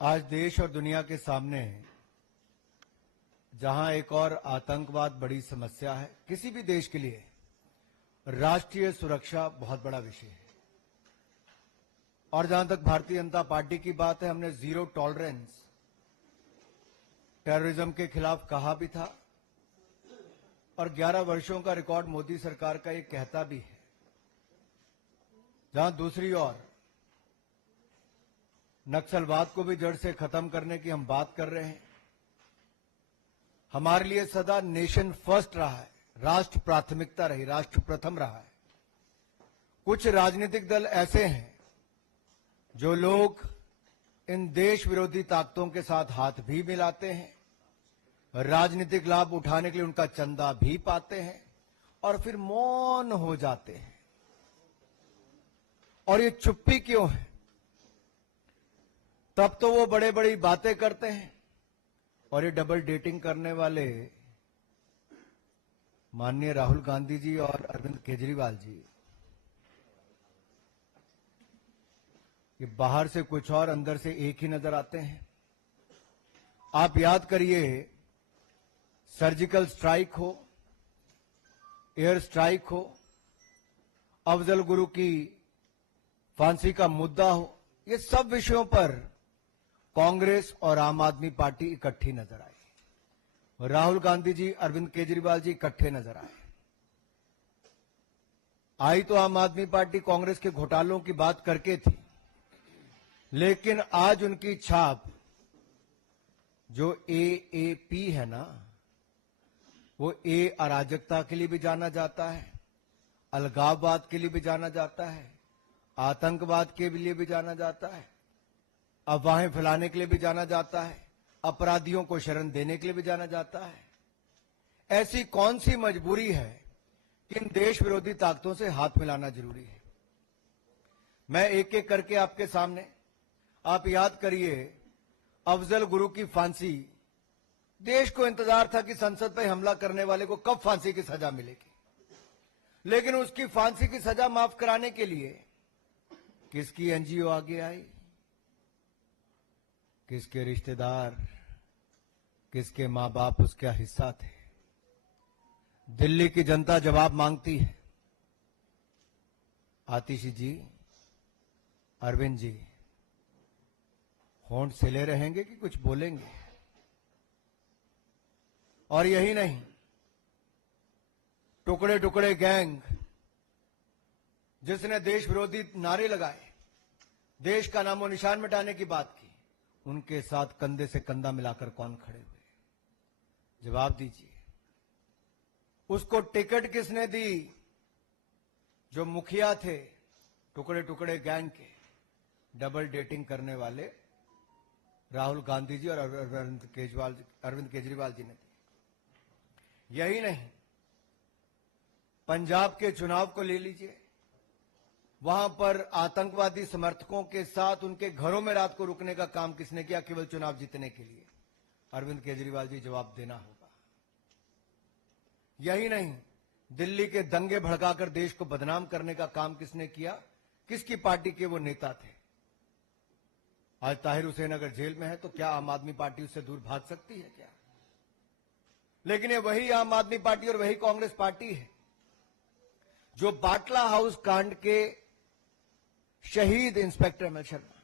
आज देश और दुनिया के सामने जहां एक और आतंकवाद बड़ी समस्या है, किसी भी देश के लिए राष्ट्रीय सुरक्षा बहुत बड़ा विषय है। और जहां तक भारतीय जनता पार्टी की बात है, हमने जीरो टॉलरेंस टेररिज्म के खिलाफ कहा भी था और 11 वर्षों का रिकॉर्ड मोदी सरकार का ये कहता भी है। जहां दूसरी ओर नक्सलवाद को भी जड़ से खत्म करने की हम बात कर रहे हैं। हमारे लिए सदा नेशन फर्स्ट रहा है, राष्ट्र प्राथमिकता रही, राष्ट्र प्रथम रहा है। कुछ राजनीतिक दल ऐसे हैं जो लोग इन देश विरोधी ताकतों के साथ हाथ भी मिलाते हैं, राजनीतिक लाभ उठाने के लिए उनका चंदा भी पाते हैं और फिर मौन हो जाते हैं। और ये चुप्पी क्यों है? तब तो वो बड़े बड़ी बातें करते हैं और ये डबल डेटिंग करने वाले माननीय राहुल गांधी जी और अरविंद केजरीवाल जी, ये बाहर से कुछ और अंदर से एक ही नजर आते हैं। आप याद करिए, सर्जिकल स्ट्राइक हो, एयर स्ट्राइक हो, अफजल गुरु की फांसी का मुद्दा हो, ये सब विषयों पर कांग्रेस और आम आदमी पार्टी इकट्ठी नजर आई। राहुल गांधी जी, अरविंद केजरीवाल जी इकट्ठे नजर आए। आई तो आम आदमी पार्टी कांग्रेस के घोटालों की बात करके थी, लेकिन आज उनकी छाप जो एएपी है ना, वो अराजकता के लिए भी जाना जाता है, अलगाववाद के लिए भी जाना जाता है, आतंकवाद के लिए भी जाना जाता है, अफवाहें फैलाने के लिए भी जाना जाता है, अपराधियों को शरण देने के लिए भी जाना जाता है। ऐसी कौन सी मजबूरी है कि इन देश विरोधी ताकतों से हाथ मिलाना जरूरी है? मैं एक एक करके आपके सामने, आप याद करिए, अफजल गुरु की फांसी, देश को इंतजार था कि संसद पर हमला करने वाले को कब फांसी की सजा मिलेगी, लेकिन उसकी फांसी की सजा माफ कराने के लिए किसकी एनजीओ आगे आई, किसके रिश्तेदार, किसके मां बाप उसका हिस्सा थे? दिल्ली की जनता जवाब मांगती है। आतिशी जी, अरविंद जी, होंठ सिले रहेंगे कि कुछ बोलेंगे? और यही नहीं, टुकड़े टुकड़े गैंग जिसने देश विरोधी नारे लगाए, देश का नामो निशान मिटाने की बात की, उनके साथ कंधे से कंधा मिलाकर कौन खड़े हुए? जवाब दीजिए। उसको टिकट किसने दी? जो मुखिया थे टुकड़े टुकड़े गैंग के, डबल डेटिंग करने वाले राहुल गांधी जी और अरविंद केजरीवाल जी ने दी। यही नहीं, पंजाब के चुनाव को ले लीजिए, वहां पर आतंकवादी समर्थकों के साथ उनके घरों में रात को रुकने का काम किसने किया केवल चुनाव जीतने के लिए? अरविंद केजरीवाल जी, जवाब देना होगा। यही नहीं, दिल्ली के दंगे भड़काकर देश को बदनाम करने का काम किसने किया? किसकी पार्टी के वो नेता थे? आज ताहिर हुसैन अगर जेल में है तो क्या आम आदमी पार्टी उससे दूर भाग सकती है क्या? लेकिन ये वही आम आदमी पार्टी और वही कांग्रेस पार्टी है जो बाटला हाउस कांड के शहीद इंस्पेक्टर एमएल शर्मा,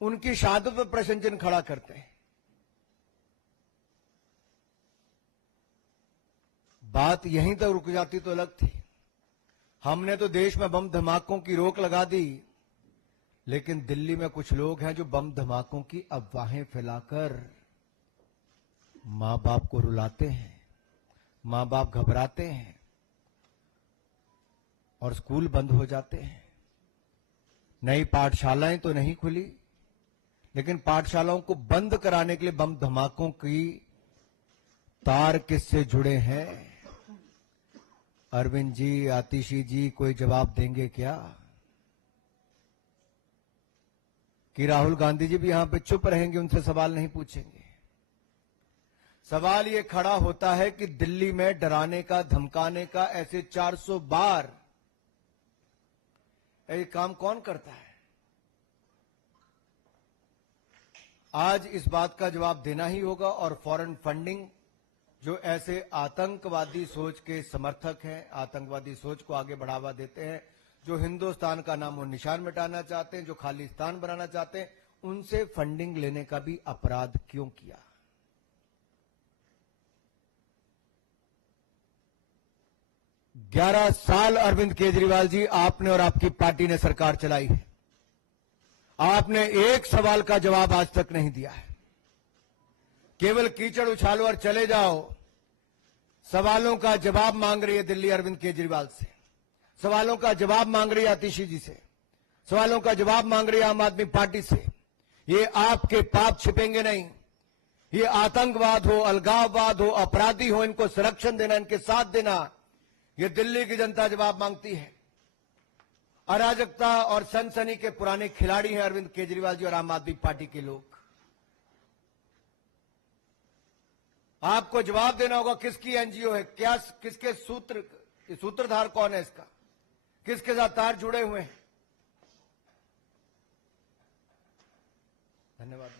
उनकी शहादत पर प्रश्न चिन्ह खड़ा करते हैं। बात यहीं तक रुक जाती तो अलग थी। हमने तो देश में बम धमाकों की रोक लगा दी, लेकिन दिल्ली में कुछ लोग हैं जो बम धमाकों की अफवाहें फैलाकर मां बाप को रुलाते हैं, मां बाप घबराते हैं और स्कूल बंद हो जाते हैं। नई पाठशालाएं तो नहीं खुली, लेकिन पाठशालाओं को बंद कराने के लिए बम धमाकों की तार किससे जुड़े हैं? अरविंद जी, आतिशी जी, कोई जवाब देंगे क्या? कि राहुल गांधी जी भी यहां पे चुप रहेंगे, उनसे सवाल नहीं पूछेंगे? सवाल ये खड़ा होता है कि दिल्ली में डराने का, धमकाने का ऐसे 400 बार ये काम कौन करता है? आज इस बात का जवाब देना ही होगा और फॉरेन फंडिंग जो ऐसे आतंकवादी सोच के समर्थक हैं, आतंकवादी सोच को आगे बढ़ावा देते हैं, जो हिंदुस्तान का नाम और निशान मिटाना चाहते हैं, जो खालिस्तान बनाना चाहते हैं, उनसे फंडिंग लेने का भी अपराध क्यों किया? ग्यारह साल अरविंद केजरीवाल जी आपने और आपकी पार्टी ने सरकार चलाई है। आपने एक सवाल का जवाब आज तक नहीं दिया है। केवल कीचड़ उछालो और चले जाओ। सवालों का जवाब मांग रही है दिल्ली अरविंद केजरीवाल से, सवालों का जवाब मांग रही है आतिशी जी से, सवालों का जवाब मांग रही है आम आदमी पार्टी से। ये आपके पाप छिपेंगे नहीं। ये आतंकवाद हो, अलगाववाद हो, अपराधी हो, इनको संरक्षण देना, इनके साथ देना, ये दिल्ली की जनता जवाब मांगती है। अराजकता और सनसनी के पुराने खिलाड़ी हैं अरविंद केजरीवाल जी और आम आदमी पार्टी के लोग। आपको जवाब देना होगा किसकी एनजीओ है, क्या, किसके सूत्रधार कौन है इसका, किसके साथ तार जुड़े हुए हैं। धन्यवाद।